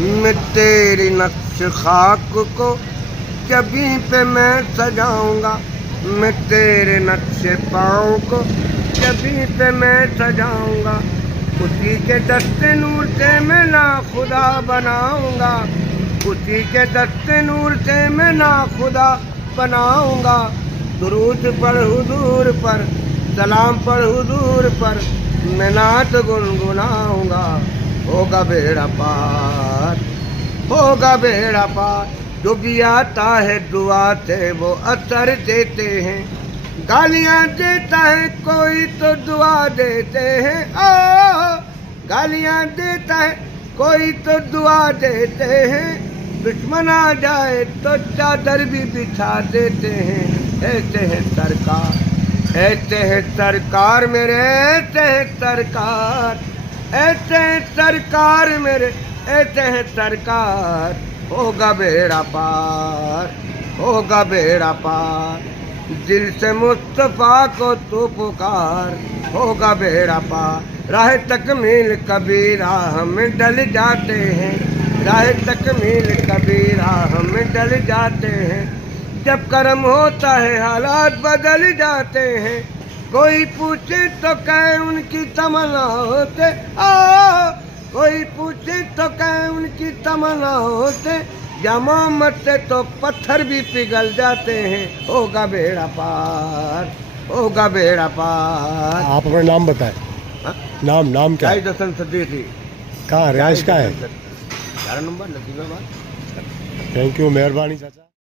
मैं तेरी नक्श खाक को जबीं पे मैं सजाऊंगा, मैं तेरे नक्श पाँव को जबीं पे मैं सजाऊंगा। उसी के दस्ते नूर से मैं ना खुदा बनाऊंगा, उसी के दस्ते नूर से मैं ना खुदा बनाऊंगा। दुरूद पढ़ हुजूर पर, सलाम पढ़ हुजूर पर, मैं नात गुनगुनाऊंगा। होगा बेड़ा पार, होगा बेड़ा पार। जो भी आता है दुआ से वो असर देते हैं, गालियां देता है कोई तो दुआ देते हैं। ओ गालियां देता है कोई तो दुआ देते हैं, दुश्मन आ जाए तो चादर भी बिछा देते हैं। ऐसे है सरकार, ऐसे है सरकार मेरे, ऐसे है सरकार, ऐसे है सरकार मेरे, ऐसे है सरकार। होगा बेड़ा पार, होगा बेड़ा पार। दिल से मुस्तफा को तू पुकार, होगा बेड़ा पार। राह तकमील कभी राह में डल जाते हैं, राह तकमील कभी राह में डल जाते हैं। जब कर्म होता है हालात बदल जाते हैं, कोई पूछे तो कहे उनकी तमन्ना होते। कोई पूछे तो कहे उनकी तमन्ना होते, या मोहम्मद से तो पत्थर भी पिघल जाते हैं। होगा बेड़ा पार, होगा बेड़ा पार। आप अपना नाम बताएं। नाम क्या है? दसन सदीकी। कहाँ रिहाइश का है? 11 नंबर नदीमाबाद। थैंक यू, मेहरबानी चाचा।